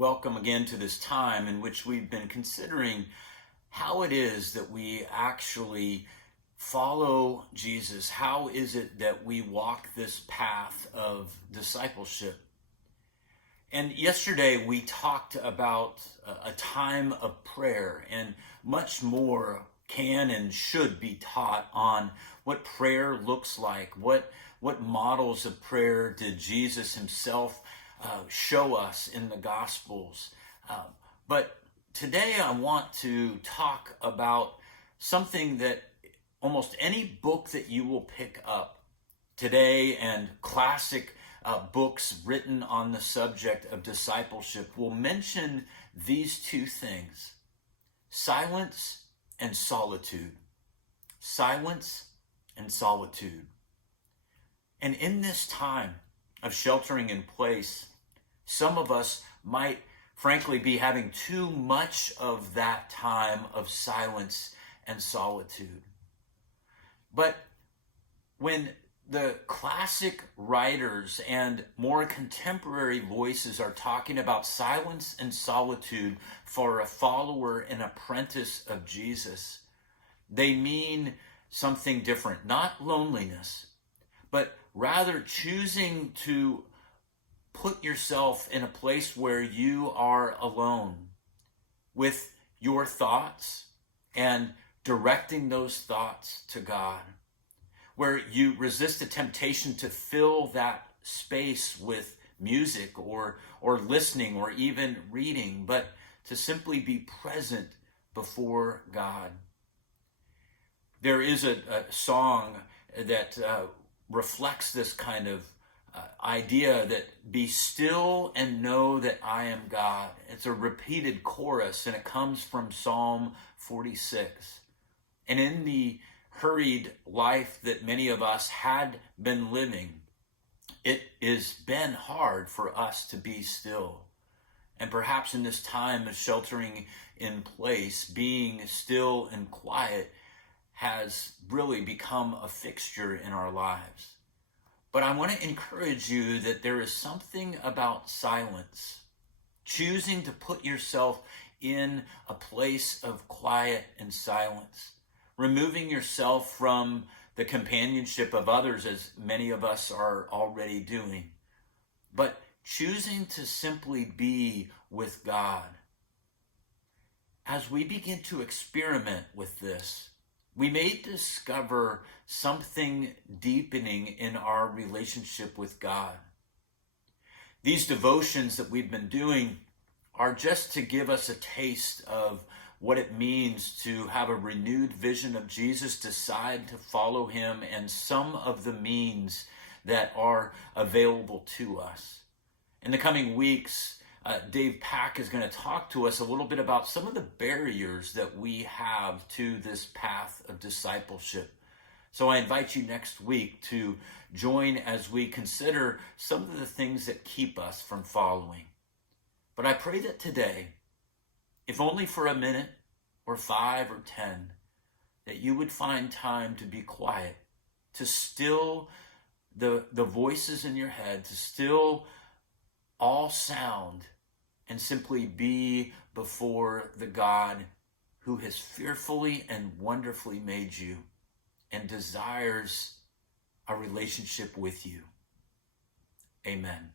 welcome again to this time in which we've been considering how it is that we actually follow Jesus. How is it that we walk this path of discipleship? And yesterday we talked about a time of prayer, and much more can and should be taught on what prayer looks like. What models of prayer did Jesus himself show us in the Gospels? But today I want to talk about something that almost any book that you will pick up today, and classic books written on the subject of discipleship, will mention these two things: silence and solitude. Silence and solitude. And in this time of sheltering in place, some of us might frankly be having too much of that time of silence and solitude. But when the classic writers and more contemporary voices are talking about silence and solitude for a follower and apprentice of Jesus, they mean something different. Not loneliness, but rather choosing to put yourself in a place where you are alone with your thoughts and directing those thoughts to God, where you resist the temptation to fill that space with music or listening or even reading, but to simply be present before God. There is a song that reflects this kind of idea, that be still and know that I am God. It's a repeated chorus, and it comes from Psalm 46. And in the hurried life that many of us had been living, it has been hard for us to be still. And perhaps in this time of sheltering in place, being still and quiet has really become a fixture in our lives. But I want to encourage you that there is something about silence, choosing to put yourself in a place of quiet and silence, removing yourself from the companionship of others, as many of us are already doing, but choosing to simply be with God. As we begin to experiment with this, we may discover something deepening in our relationship with God. These devotions that we've been doing are just to give us a taste of what it means to have a renewed vision of Jesus, decide to follow him, and some of the means that are available to us. In the coming weeks, Dave Pack is going to talk to us a little bit about some of the barriers that we have to this path of discipleship. So I invite you next week to join as we consider some of the things that keep us from following. But I pray that today, if only for a minute or 5 or 10, that you would find time to be quiet, to still the voices in your head, to still all sound, and simply be before the God who has fearfully and wonderfully made you and desires a relationship with you. Amen.